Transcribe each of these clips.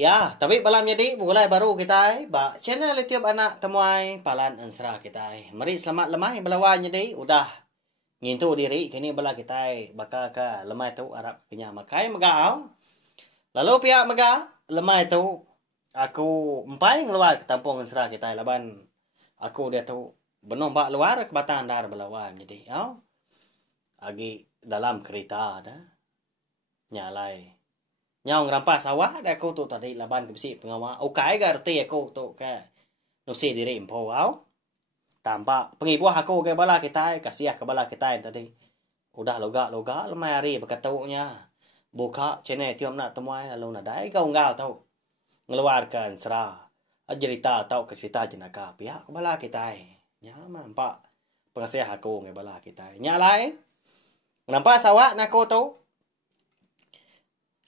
Ya, tapi malam jadi mulai baru kita ba channel YouTube anak temuai palan ansra kita. Mari selamat lemah belawan jadi udah ngintu diri kini bala kita bakal ke lemah itu Arab punya makai megau. Lalu pihak mega lemah itu aku empai ngeluar ke tampung ansra kita laban aku dia tu benombak luar ke batang dar belawan jadi agi dalam kereta ada nyalai nhau ngerampas sawah dah aku tu tadi laban ke besi pengawa ukai garti aku tu ke nusi diri impo tampak pengibuah aku ke bala kita kasiah ke bala kita tadi udah loga lemai hari berkatunya buka channel tiap nak temuai lalu nadai kau ngal tau ngeluarkan serah cerita tau ke cerita jenaka pihak ke bala kita nya nampak pengasih aku ke bala kita nyalai nampak sawah nak aku tu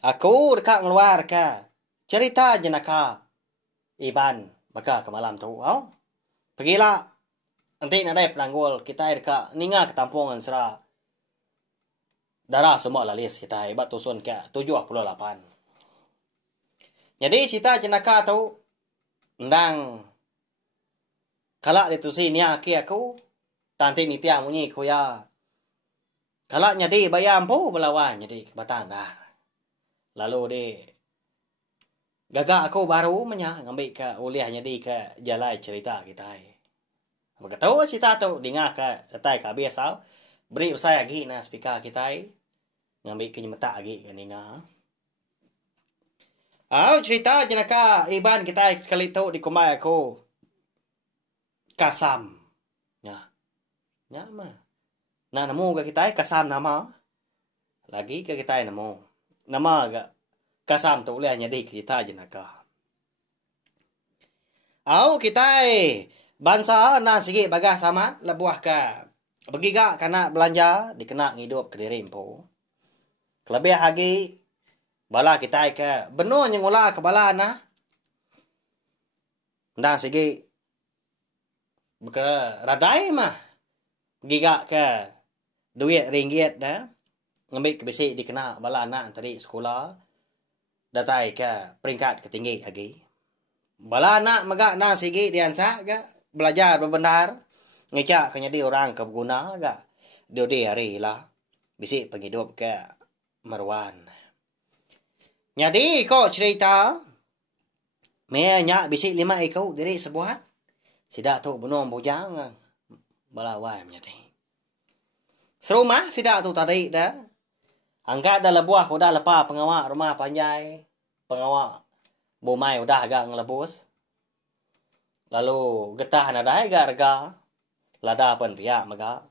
aku dekat ngeluar ke cerita jenaka Iban maka ke malam tu pergilah nanti nadai penanggul kita dekat ninga ke tampungan serah darah semua lalis kita hebat tusun ke 78 jadi cerita jenaka tu ndang kalak ditusi ni aku tanti ni tiang munyi ko ya kalak nyadi bayam pu belawan jadi ke batang dar lalu de gagak aku baru ngambil ke uliahnya di ke jalai cerita kita begitu cerita tu dengar ke datai ke biasa beri usai lagi na speaker kita ngambil ke nyemeta lagi ke dengar cerita jenaka Iban kita sekali tu di kumai aku kasam nya mah nah nemu ke kita kasam nama lagi ke kita nemu nama agak kasam tu boleh hanya di kita jenaka kita bangsa na sigi bagah sama lebuah ke begiga kana belanja dikena ngidup ke diri empo kelebih lagi bala kita ke benar yang ulah ke bala na ndan sigi bekara radai mah giga ke duit ringgit dah ngambil ke besi dikena bala anak tadi sekolah datai ke peringkat ketinggi lagi bala anak megak na sigi diansa ke belajar bebenar ngecak ke jadi orang ke berguna ke dia hari lah besi penghidup ke Marwan jadi kok cerita menyak bisi 5 ekor diri sebuah sidak tu benom bujang bala wai menjadi serumah sidak tu tadi dah angkat dah lebuah udah lepa pengawak rumah panjai pengawak bomai udah agak ngelebus lalu getah nadai harga lada pun pihak mega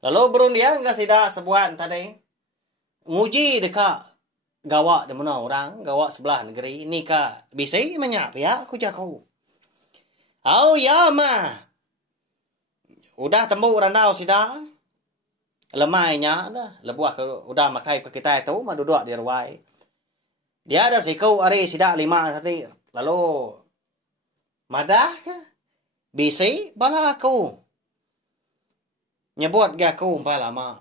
lalu berun dia enggak sidak sebuah tadi nguji dekat gawak di mana orang gawak sebelah negeri ni ka bisi menyak pihak aku jago ya mah udah tembuk randau sidak lemainya dah lebuah udah makai ke kita itu mah duduk di ruai dia ada siku hari sidak 5 tadi lalu madah ke bisi bala aku nyebut ke aku umpah lama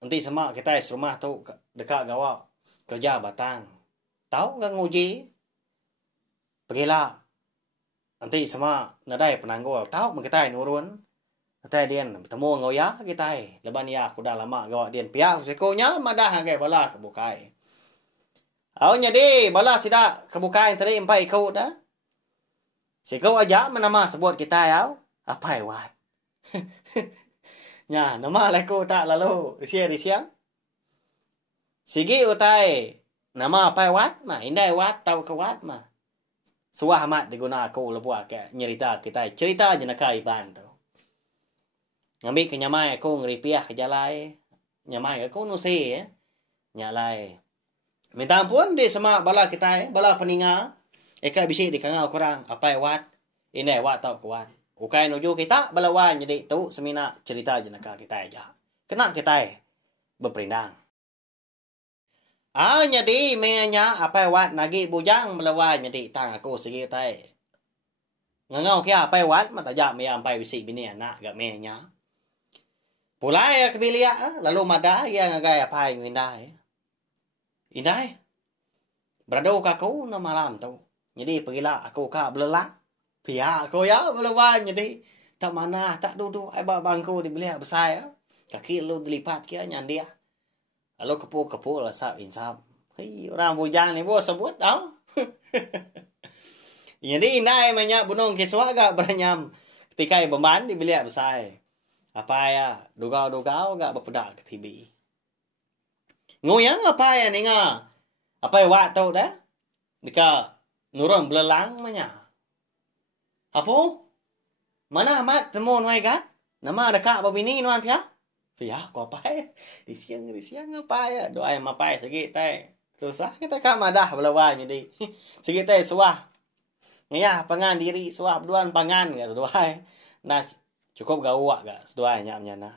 nanti semak kita rumah tu dekat gawak kerja batang tahu kan nguji pergilah nanti semak nadai penanggul tahu kita nurun Kata dia bertemu ngoya kita leban ya aku dah lama gawak dia piak sikonya madah ke bala kebukai nyadi bala sida kebukai tadi 4 ekor dah siko aja nama sebut kita apa wat nya nama laku tak lalu di siang sigi utai nama apa wat mah indai wat tahu ke wat mah suah amat diguna aku lebuah ke nyerita kita cerita jenaka Iban tu ngambil ke nyamai aku ngeripiah ke jalai nyamai aku nusi nyalai minta ampun di semak bala kita bala peninga eka bisi di kangau kurang apa wat ini wat tau kuat ukai nuju kita balawan jadi tu semina cerita jenaka kita aja kena kita berperindang jadi menya apa wat nagi bujang balawan jadi tang aku segi tai ngangau kia apa wat mata ja me ampai bisi bini anak gak menya pulai kebilia lalu madah ya ngagai apa indai Berado aku na malam tu. Jadi pergilah aku ka belelang. Pihak aku ya belawan jadi tak mana tak duduk ai bangku di belah besar ya. Kaki lu dilipat kia nyandia. Lalu kepu lah sab insap. Hei orang bujang ni bos sebut tau. Jadi indai banyak bunung kiswa agak beranyam. Ketika beban di belah besar. Apa ya dugau agak berpedak ke tibi. Ngoyang apa ya ninga. Apa ya wak tau dah. Dika nurun belelang banyak. Apa? Mana amat temu nuai kan? Nama dekat babini nuan pia? Pia ko apa ya? Di siang apa ya? Doa yang mapai sikit tai. Susah kita kak madah belawan jadi. Sikit tai suah. Ya pangan diri suah berduan pangan ga doa. Nas cukup gawak ga doa nyam nyana.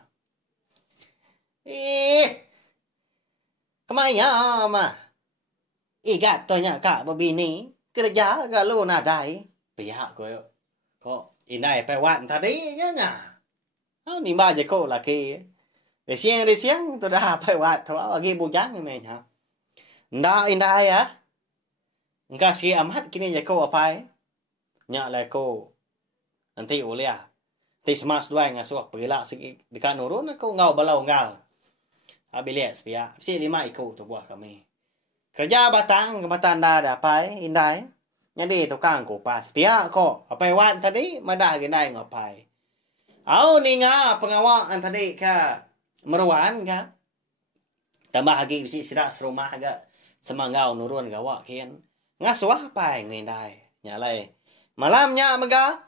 Kemaya mah? Igat tonya kak babini kerja galu nadai. Pia ko kok inai pe wan tadi nya nya. Ni ba je ko la ke. Để xiang tôi đã phải quạt thôi ghi bù trắng như này hả? Indai á. Nga si amat kini je ko apa ai? Nya la ko nanti ulia. Ti smas dua ngasuak pergilah segi dekat nurun aku ngau balau ngal. Abilia spia. Si lima ikut tu buah kami. Kerja batang kebatan dah ada apa indai. Jadi tukang kupas. Pihak kok. Apa wan tadi madah gendai ngapai. Au ni nga pengawak tadi ka meruan ka. Tambah lagi bisi sidak serumah ga semangau nurun gawak kian. Ngasuah apa ngindai. Nyalai. Malamnya mega.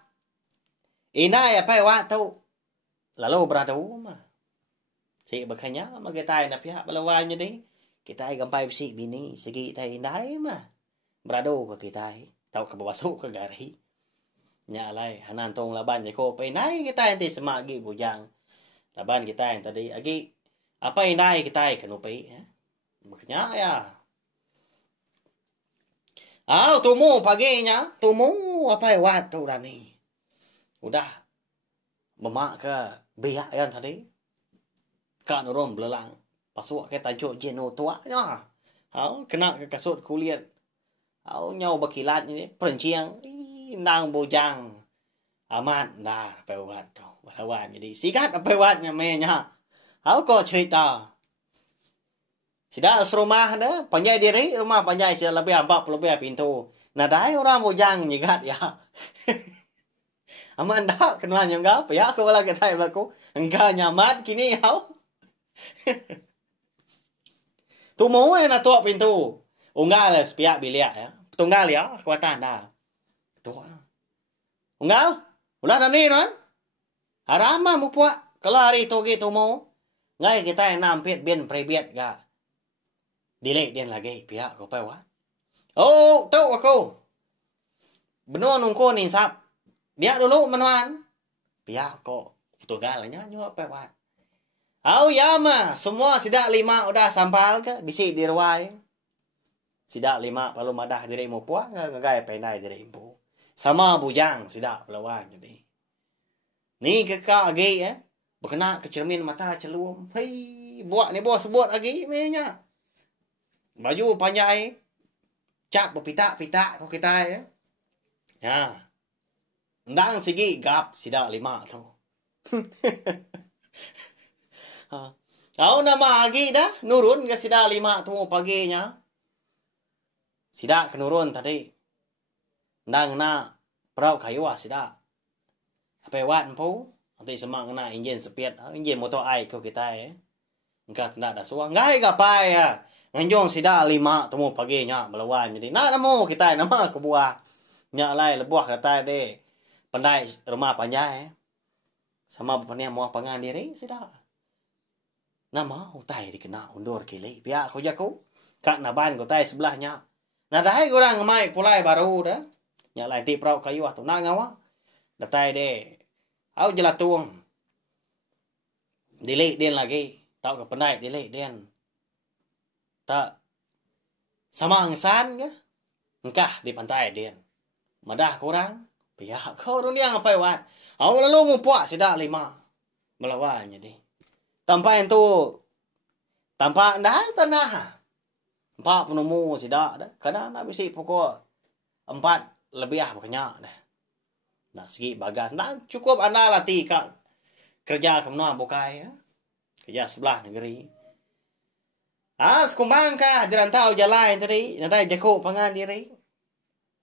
Indai apa wak tu. Lalu beradu mah. Si berkanya magitai na pihak balawan jadi. Kita gampai bisi bini segi tai indai mah. Beradu ke kita. Tau ke bawasuk ke gari. Nyalai hanan tong laban je ko pe nai kita ente semagi bujang. Laban kita yang tadi agi apa indai kita kenu pe ya. Makanya ya. Tumu paginya, tumu apa wat tu ni. Udah. Memak ke biak yang tadi. Kan orang belelang. Pasuk ke tajuk jeno tua nya. Kena ke kasut kuliah. Nhau berkilat ni perenciang nang bujang amat dah pewat tu balawan jadi sikat pewatnya menya kau cerita sidak serumah dah panjai diri rumah panjai sudah lebih 40 lebih pintu nadai orang bujang nyigat ya aman dah kenalan yang gap ya aku lagi tai aku engkau nyamat kini kau tu mau nak tuak pintu unggal sepiak biliak ya tunggal ya kekuatan dah. Tua. Unggal? Ulah nani non? Harama mo puak. Kalari to gitu mo. Ngay kita yang nampit bien prebiet ga. Dili din lagi pihak ko pa wa. Oh, tau aku. Benar nungko ni sap. Dia dulu menuan. Pihak ko tunggal nya nyo pa wa. Au yama, semua sidak 5 udah sampal ke bisi dirwai. Sidak 5 palu madah diri mo puak ngagai penai diri impu. Sama bujang sidak lawan jadi. Ni kekak agi berkena ke cermin mata celum. Hei, buat ni bos sebut agi menya. Baju panjai. Cap berpitak-pitak tu kita ya. Ya. Ndang sigi gap sidak 5 tu. Kau nama agi dah nurun ke sidak 5 tu paginya. Sidak kenurun tadi. Ndang na perau kayu sidak. Apa wat empu? Nanti semang na injin sepiat, injin motor ai ko kita Engkau tidak ada suang. Ngai gapai ya. Nganjong sidak 5 temu paginya belawan jadi. Nak namo kita nama ke buah. Nya lai lebuah kata de. Pandai rumah panjai. Sama bapaknya mau pangan diri sidak. Nama utai dikena undur kili. Biar ko jaku. Kak naban ko tai sebelahnya. Nah dahai orang ngamai pulai baru dah. Nya lai ti prau kayu atau na ngawa. Datai de. Au jelatuang. Delay din lagi. Tau ke pandai delay din. Tak sama angsan ke? Engkah di pantai din. Madah kurang. Pihak kau dunia ngapai wat. Au lalu mu puak sidak 5. Melawan jadi. Tanpa itu. Tanpa dah tanah. 4 penemu sidak dah. Kadang nak bisi pukul 4 lebih berkenyak dah. Nah, segi bagas. Nah, cukup anda latih kak kerja ke mana bukai ya. Kerja sebelah negeri. Sekumbang ka dirantau jalan tadi. Nadai jago pangan diri.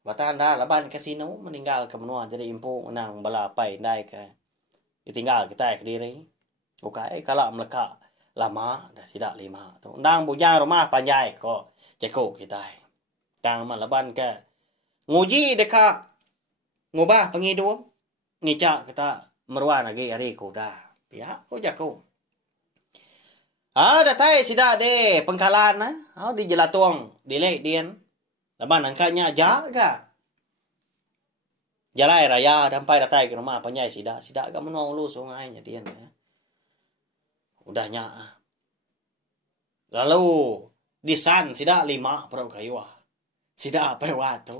Batan dah laban kasino meninggal ke menua jadi impu menang bala pai dai ke. Ditinggal kita ke diri. Bukai kalau meleka lama dah tidak 5 tu. Nang bujang rumah panjai ko jago kita. Tang malaban ke nguji deka ngubah pengiduam ngicak kita meruan lagi hari ko dah. Ya, ko jago. Datai sida de pengkalan na. Di jelatong dilek dien. Laban angkanya jaga. Jalai raya sampai datai ke rumah panjai sida. Sida ka menong lu sungainya dien ya. Udahnya. Lalu di san sida 5 perau kayu. Sida apa waktu.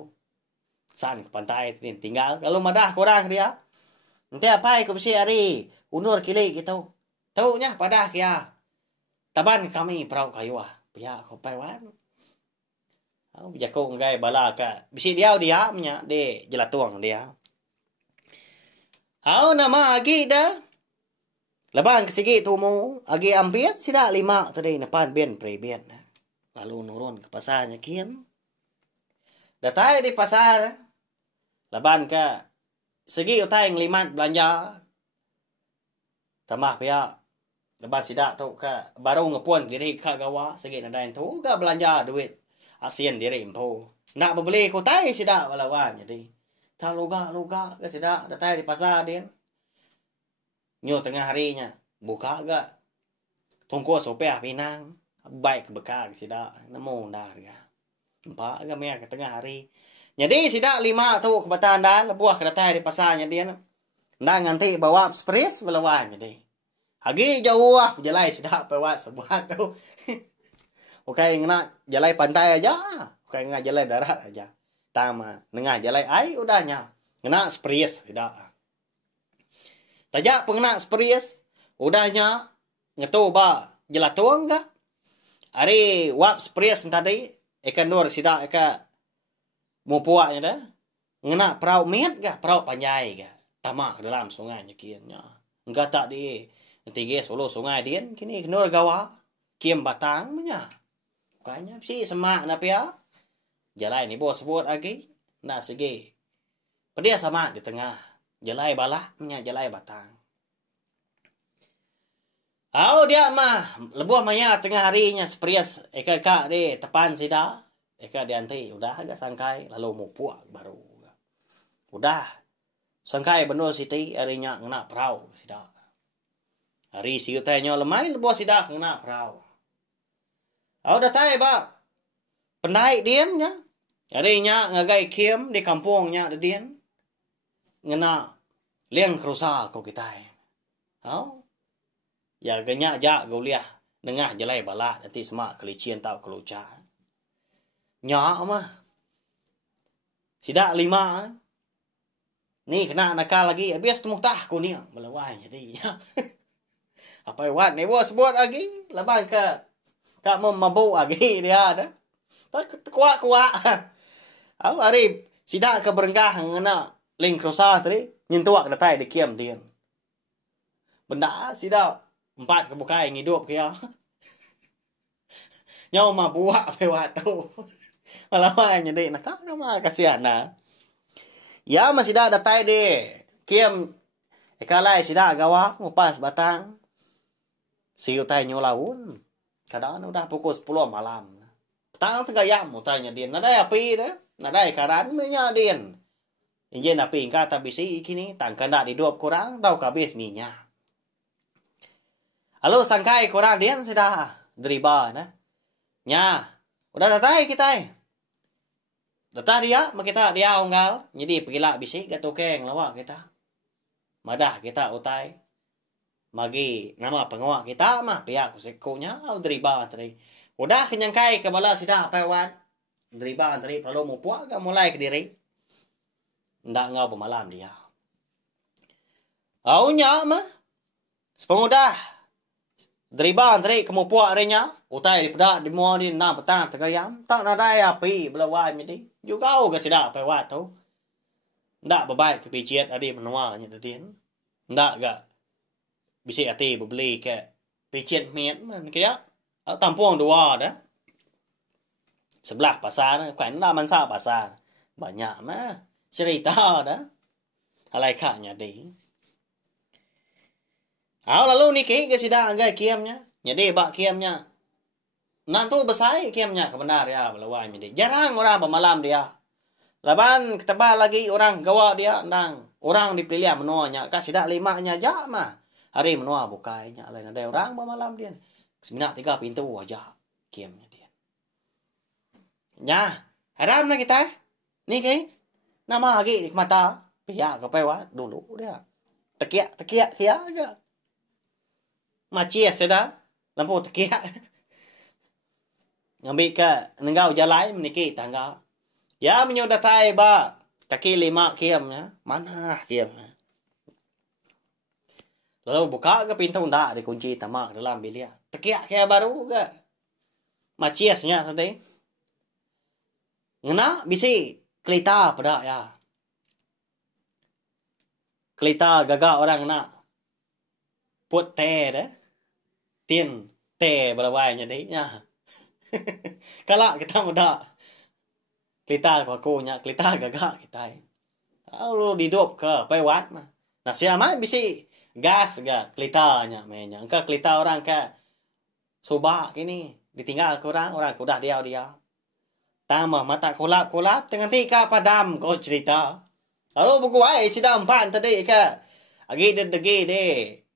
San ke pantai tinggal. Lalu madah kurang dia. Nanti apa ko bisi hari unur kili gitu. Tahu nya padah kia. Taban kami perau kayu pihak ko paiwan. Jago ngai bala ka. Bisi dia nya de jelatuang dia. Nama agi dah. Labang kesigi tumu agi ampiat sida 5 tadi napan ben prebien. Lalu nurun ke pasarnya kian. Datai di pasar. Laban ka segi utai yang 5 belanja. Tambah pihak leban sidak tu ka baru ngepuan diri ka gawa segi nadain tu ka belanja duit ASEAN diri impo. Nak membeli kutai sidak walawan jadi. Tak luga ke sidak datai di pasar dia. Nyo tengah harinya buka gak. Tunggu sopeh pinang. Baik bekal sidak nemu dah ga. Empat ga mer ke tengah hari. Jadi sidak 5 tu kebetulan dah lebuah ke datai di pasarnya dia. Nak nganti bawa spres walawan jadi. Hagi jauh jalai sidak pewat sebuah tu. Bukan nak jalai pantai aja. Bukan nak jalai darat aja. Tama nengah jalai ai udahnya. Ngena spries sidak. Tajak pengena spries udahnya ngetu ba jelatuang ga. Ari wap spries tadi ikan nur sidak eka mupuaknya dah. Ngena perahu miat ga perahu panjai ga. Tamak dalam sungai nyekiannya. Enggak tak di Tiga solo sungai dia kini kenal gawa kiem batang punya. Bukannya si semak na pia. Jalai ni bos sebut lagi. Nak segi. Pedia sama di tengah. Jalai balak punya jalai batang. Dia mah lebuh maya tengah harinya spries eka di tepan sida. Eka dianti udah agak sangkai lalu mau puak baru. Udah sangkai benar siti harinya ngena perahu sida. Hari siu tanya lemai lebuh sidak kena perahu. Datai ba. Pendai diemnya. Harinya ngagai kiem di kampungnya ada dien. Ngena liang kerusa ko kita. Ya genyak jak gauliah. Nengah jalai balak nanti semak kelician tau keluca. Nyak mah. Sidak 5. Ni kena nakal lagi. Bias temuh tah ko ni. Melawai jadi. Apa yang ni bos buat lagi lepas kak mau mabuk lagi dia ada tak kuat hari sidak ke berenggah ngena ling krosa tadi nyentuak datai di kiem dia benda sidak 4 kebukai ngidup kia nyaw mabuk pe tu malawan jadi nak nama kasihan na ya masih dak datai di kiem ekalai sidak gawa ngupas batang. Siu tay nyo laun. Kadang udah pukul 10 malam. Petang tengah yam tanya dia. Nadai api dah. Nadai karan punya dia. Injen api kata bisi kini. Tangkan dak diduap kurang. Tau kabis ninya. Halo sangkai kurang dia sudah. Deriba na. Nya. Udah datai kita. Datang dia. Makita dia onggal. Jadi pergilah bisi. Gatukeng lawak kita. Madah kita utai. Magi nama pengawak kita mah pihak kusikunya deriba tadi. Udah kenyangkai ke bala sida pewan. Deriba tadi perlu mau puak gak mulai ke diri. Ndak ngau pemalam dia. Aunya mah. Sepengudah dari ban tadi kamu puak adanya, utai di pedak di mua di na petang tegayam, tak nadai api belawai midi, juga kau ke sidak pewat tu, ndak babai ke pijet adi menua nya tadi, ndak gak bisi ati beli ke pijet miet man kaya, tampung dua dah, sebelah pasar, kan dah mansa pasar, banyak mah cerita dah, alai kaknya di. Lalu niki ke sidak anggai kiamnya, jadi bak kiamnya. Nantu besai kiamnya kebenar ya belawai midi. Jarang orang pemalam dia. Laban ketebal lagi orang gawa dia nang orang dipilih menuanya ka sidak limanya aja mah. Hari menua bukainya lain ada orang pemalam dia. Seminyak 3 pintu aja kiamnya dia. Nya, haram na kita. Niki nama lagi di mata pihak kepewa dulu dia. Tekiak kia aja. Macie seda lampu tekiak. Ngambil ke nenggau jalai meniki tangga. Ya menyodatai ba taki 5 kiamnya. Mana kiamnya? Lalu buka ke pintu ndak dikunci tamak dalam bilik. Tekiak kayak baru ke. Maciesnya tadi. Ngena bisi kelita pada ya. Kelita gagak orang nak. Put teh dah. Tin teh belawainya deh nya. Kalak kita muda. Kelita pakunya, kelita gagak kita. Lalu didup ke pewat mah. Nah siapa bisi gas ga kelitanya mainnya. Engkau kelita orang ke subak ini ditinggal ke orang kudah dia. Tama mata kolap dengan tika padam kau cerita. Lalu buku ai sida 4 tadi ke. Agi de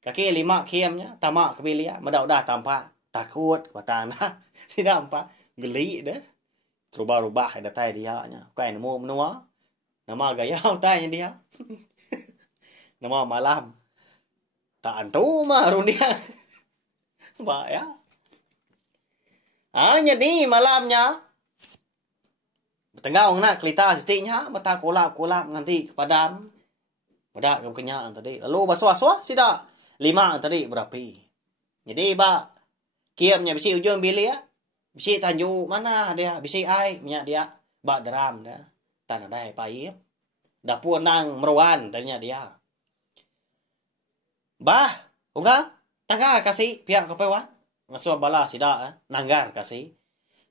kaki 5 kiamnya tamak kebilia madak tampak takut batana sida 4 geli dah. Rubah-rubah ada tai dia nya. Kau nemu menua. Nama gaya tanya dia. Nama malam. Tak antu mah runia. Ba ya. Jadi malamnya Tengah nak kelita setinya mata kolap nanti padam. Pada kenyang tadi. Lalu basuh sida 5 tadi berapi. Jadi ba kiamnya bisi ujung bilik ya. Bisi tanju mana dia bisi ai minyak dia ba dram dah. Tanah dai paip. Dapur nang meruan tanya dia. Bah, enggak tangga kasih pihak kepewan. Ngasuh bala sida nanggar kasih.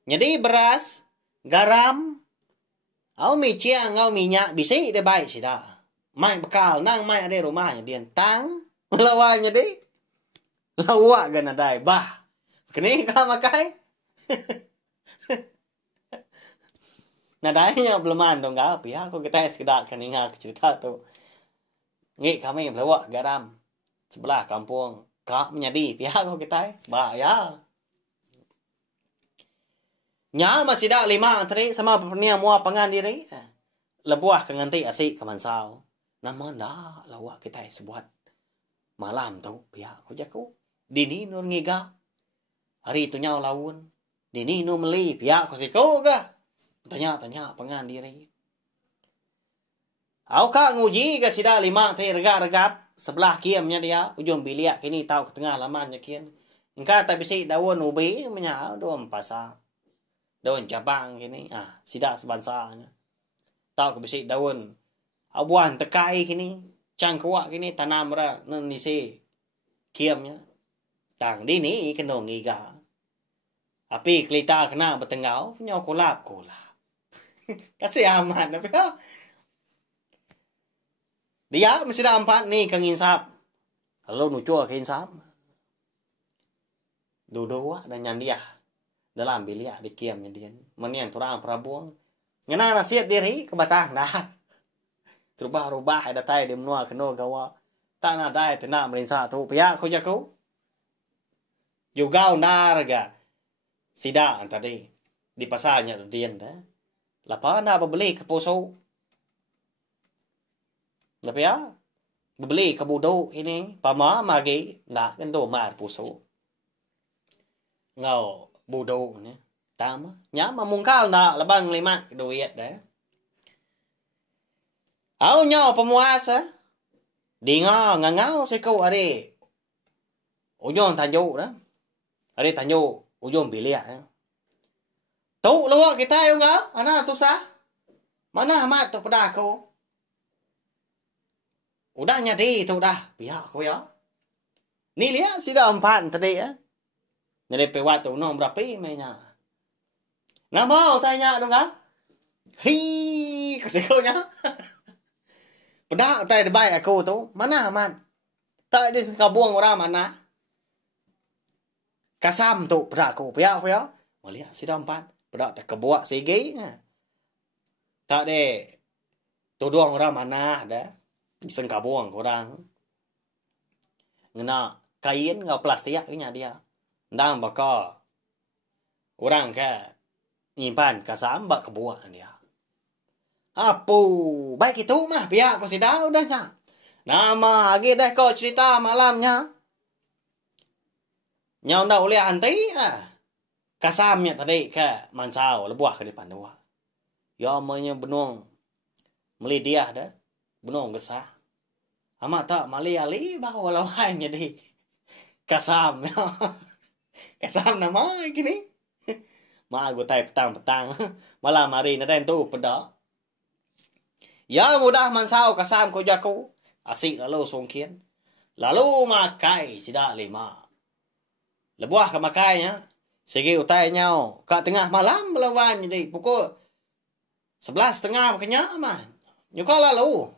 Jadi beras, garam, au miciang, au minyak bisi de baik sida. Mai bekal nang mai ada rumahnya dia tang lawanya deh. Lawak gana dai bah. Kini ka makai. Nadainya belum andong gak ya aku kita sekedar keninga cerita tu. Ngi kami lawak garam sebelah kampung kak menjadi pihak aku kita bah ya. Nya masih dah 5 tadi sama pernia mua pangan diri. Lebuah ke nganti asik ke mansau. Nama dah lawak kita sebuat malam tu pihak aku jaku. Dini nur ngiga. Hari itu nyaw laun. Dini nur meli pihak aku siku ga. Tanya pangan diri. Aku kak nguji ke sida 5 tadi regap sebelah kiamnya dia ujung bilik kini tahu ke tengah lamannya kian. Engkau tak bisa daun ubi menyak daun pasar. Daun cabang kini sida sebansanya. Tahu ke bisa daun abuan tekai kini cangkuak kini tanam ra nisi kiamnya. Tang dini kena ngiga. Api kelita kena bertengau punya kolap. Kasih aman tapi dia mesti dah 4 ni kang insap. Lalu nucur ke insap. Dua dan nyandia dalam bilik di kiamnya dia. Menian turang prabuang. Ngena nasihat diri ke batang dah. Rubah ada tai di menua kena gawa. Tak nak dai tenak merinsa tu. Pihak aku jaku. Juga narga. Sida tadi. Di pasarnya dia dah. Lepas nak beli ke poso. Tapi ya. Beli ke budo ini. Pama magi. Nak kendo mar poso. Ngau budo ni. Tama. Nyama mungkal nak labang 5 duit dah. Au nyaw pemuasa. Di ngau se kau are. Ujung tanjuk dah. Ada tanyo ujung bilik ya. Tahu lawak kita yung nga? Ana tu sa? Mana amat tu pada aku? Udah nyadi tu dah. Pihak aku ya. Ni lihat sida empat tadi ya. Jadi pewat tu no berapa mainnya? Nama tanya dong kan? Hi, kasihnya. Pada tay debai aku tu, mana amat? Tak di kabuang orang mana? Kasam tu pada aku, pihak ya. Melihat sida empat. Pada tak kebuak sige. Tak de. Tuduang orang mana dah. Di kabuang orang. Ngena kain ngau plastik nya dia. Ndang baka orang ke nyimpan kasam bak kebuak dia. Apu, baik itu mah pihak ko sida udahnya. Nama agi dah kau cerita malamnya. Nyau ndak oleh antai kasamnya tadi ke mansau lebuah ke depan dua. Ya amanya benung meli dia dah. Benung gesah. Amat tak mali ali bawa lawan jadi kasam. Kasam nama gini. Ma aku tai petang-petang. Malam hari na den tu pada. Ya mudah mansau kasam ko jaku. Asik lalu songkian. Lalu makai sida lima. Lebuah ke makainya. Segi utai nyau. Kat tengah malam melawan jadi pukul 11.30 makanya man. Nyuka lalu.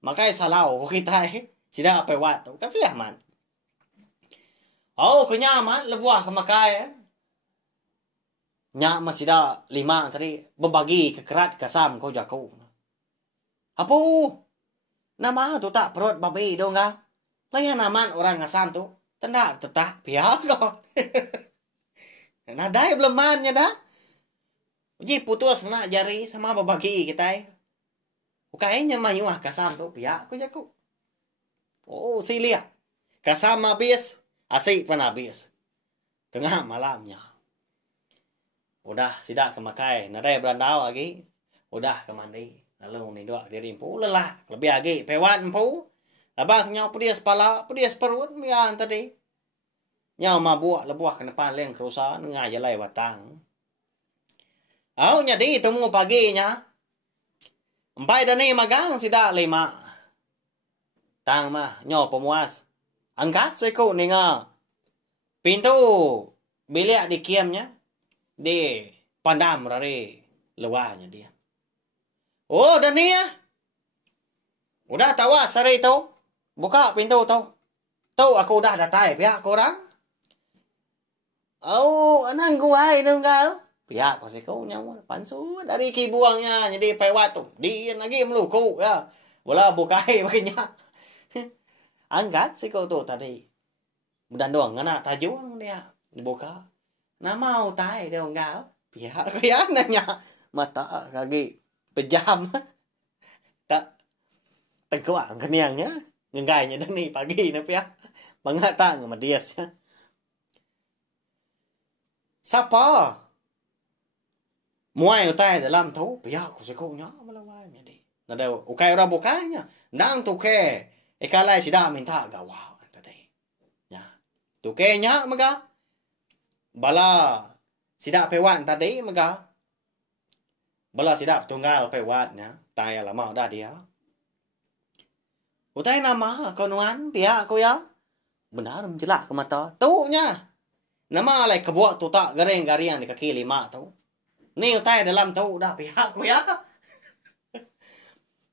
Makai salau kita sida apa wat tu. Kasih man. Oh kenya man lebuah ke makai. Nya masih dah 5 tadi berbagi kekerat kasam ko jaku. Apu nama tu tak perut babi dong kah? Layan naman orang ngasam tu. Tenda tetap pihak kau. Nadai belum mannya dah. Uji putus nak jari sama berbagi kita. Ukainya mayuah kasam tu pihak ko jaku. Oh silia. Kasam habis, asik pun habis. Tengah malamnya. Udah sidak ke makai. Nadai berandau lagi. Udah ke mandi. Lalu ni dua diri empu lelah. Lebih lagi pewat empu. Abang nyau pedias pala, pedias perut mian tadi. Nyau mabuk lebuah ke depan leng kerusahan ngajalai watang. Au nyadi temu paginya. Empai dani magang sidak 5. Tang mah nyau pemuas. Angkat seku ni nga. Pintu bilik di kiamnya. Di pandam rari luarnya dia. Oh, dan ni ya. Udah tawas hari itu. Buka pintu tu. Tu aku udah datai pihak korang. Oh, anang gua ini enggak. Pihak ko si kau nyawa. Pansu dari kibuangnya. Jadi pewat tu. Diin lagi meluku ya. Bola bukai makanya. Angkat si kau tu tadi. Dan doang ngana tajuang dia. Dibuka. Nama utai dia enggak. Pihak ko ya nanya. Mata kaki. Pejam. Tak tengkuang keniangnya. Ngengainya dah ni pagi na pihak. Pangatang sama dia. Siapa? Muai utai dalam tu. Pihak ko sikunya. Malawanya di. Nada ukai orang bukanya. Nang tu ke. Ikalai sida minta gawa. Tadi. Ya. Tu ke nya maga. Bala. Sida pewan tadi maga. Bala sidap tunggal pewatnya. Taya lama dah dia. Utai nama konuan pihak ko ya. Benar menjelak ke mata. Tu nya. Nama lai kebuat tu tak garing-garing di kaki 5 tu. Ni utai dalam tu dah pihak ko ya.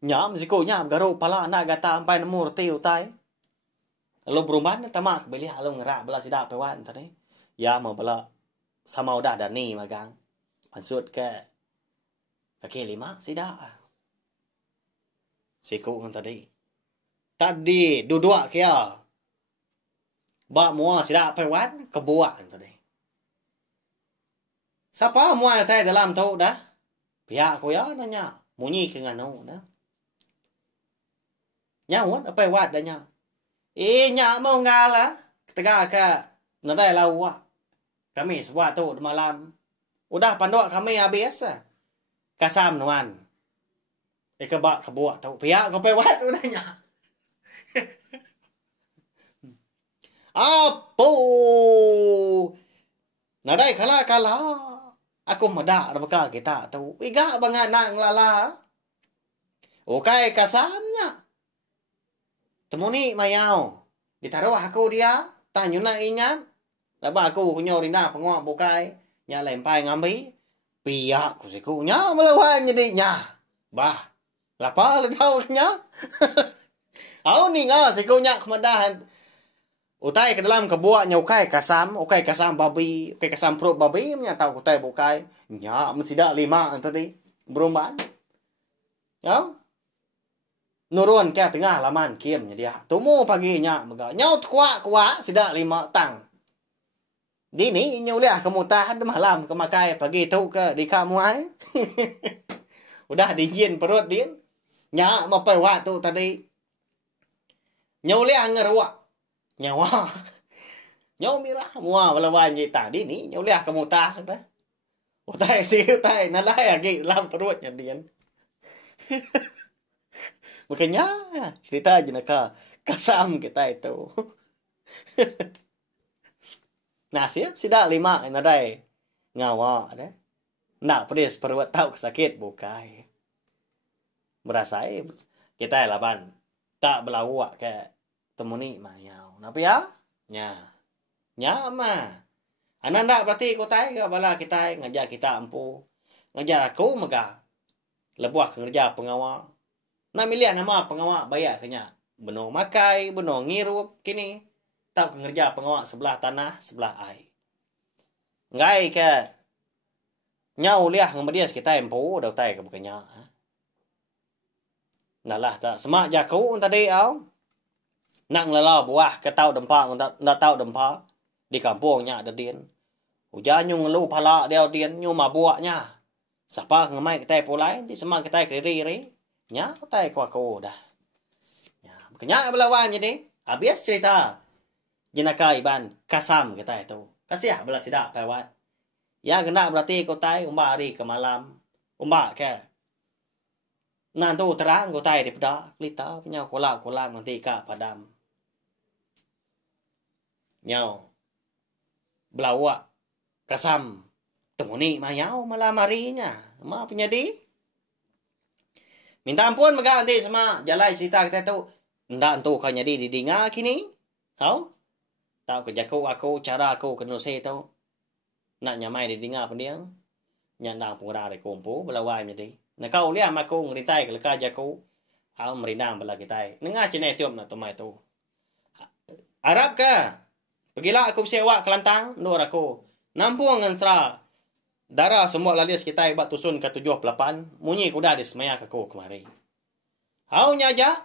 Nyam siko nyam garo pala anak gata sampai nemu reti utai. Lalu berumahan tamak beli lalu ngerak bala sidap pewat tadi. Ya mau bala sama udah dani magang. Maksud ke kaki 5 sida. Siku kan tadi. Tadi duduk kia. Bak mua sida pewat kebuat tadi. Siapa mua tay dalam tu dah? Pihak ko ya nanya. Munyi ke nganu dah. Nyawat apa wat dah nya. Nya mau ngala. Ketega ke nadai lawa. Kami sebuah tu malam. Udah pandok kami habis. Kasam nuan. Ikebak kebuat tu. Pihak ko pewat udahnya. Apo. Nadai kala. Aku mada baka kita tu. Iga banga nang lala. Okay kasamnya. Temuni mayau. Ditaruh aku dia. Tanyo na inyan. Laba aku kunyo rinda pengok bukai. Nya lempai ngambi. Pia ku siku nya melawai jadi nya. Bah. Lapa le tau nya. Au ni nga siku nya kemadahan. Utai ke dalam kebuak nya ukai kasam babi, ukai kasam perut babi nya tahu utai bukai. Nya mesidak 5 tadi. Berumban. Ya. Nurun ke tengah laman kiamnya dia. Tumu paginya mega. Nyau kuak sidak 5 tang. Dini nyuliah kamu tahan malam kemakai pagi tu ke di kamu ai. Udah dingin perut din. Nya mau pai waktu tadi. Nyuliah ngeruak. Nyawa. Nyau mirah mua walawan je tadi ni nyuliah kamu tahan dah. Utai si utai nalai lagi dalam perutnya din. Makanya cerita aja nak kasam kita itu. Nasib sida 5 nadai ngawa deh. Nak pedis perut tahu sakit bukai. Berasai kita laban tak belawak ke temuni mayau. Napa ya? Nya mah. Ananda berarti kotai ke bala kita ngajar kita empu. Ngajar aku mega. Lebuah kerja pengawal. Na milihan nama pengawal bayar kenya. Beno makai, beno ngirup kini. Tak kerja pengawal sebelah tanah, sebelah air. Ngai ke nyau liah ngomedias kita empu dau tai ke bukannya. Nalah tak semak jaku tadi au. Nang lala buah ke tau dempa ndak tau dempa di kampungnya ada din. Hujan nyung lu pala dia din nyu mabuaknya. Sapa ngemai kita pulai di semak kita kiri. Nya tai ku aku dah. Ya, bukannya belawan jadi. Habis cerita jenaka iban kasam kita itu. Kasih belah sidak pewat. Ya kena berarti ku tai umba hari ke malam. Umba ke. Nantu terang ku tai di pedak lita punya kolak nanti ka padam. Nyau. Belawak kasam. Temuni mayau malam harinya. Ma punya di. Minta ampun mega nanti sama jalai cerita kita tu. Ndak entu kan jadi didinga kini. Hau? Tahu kerjaku aku cara aku kena say tu. Nak nyamai didinga pendiang. Nyandang pengguna dari kumpu belawai jadi. Nak kau lihat aku ngeritai ke lekaj aku. Hau merinang bela kita. Nengah cina tiup nak tumai tu. Arab ka? Pergilah aku sewa Kelantan nur aku. Nampung ngensra. Darah semua lalias kita buat tusun ke 78. Munyi kuda di semaya aku kemari. Hau nyaja.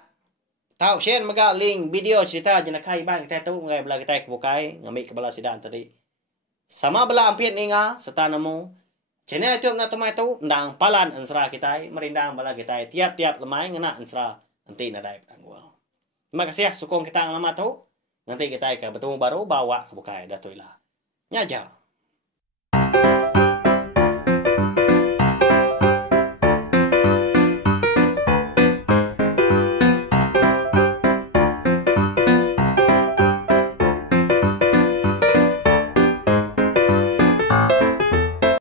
Tahu share mega link video cerita jenakai bang kita tu ngai bela kita kebukai ngambil ke bala sidang tadi. Sama bela ampit ninga serta nemu. Channel YouTube na tumai tu ndang palan ansra kita merindang bala kita tiap-tiap lemai ngena ansra nanti nadai panggul. Terima kasih ya sukong kita lama tu. Nanti kita ke bertemu baru bawa kebukai datuilah. Nyaja.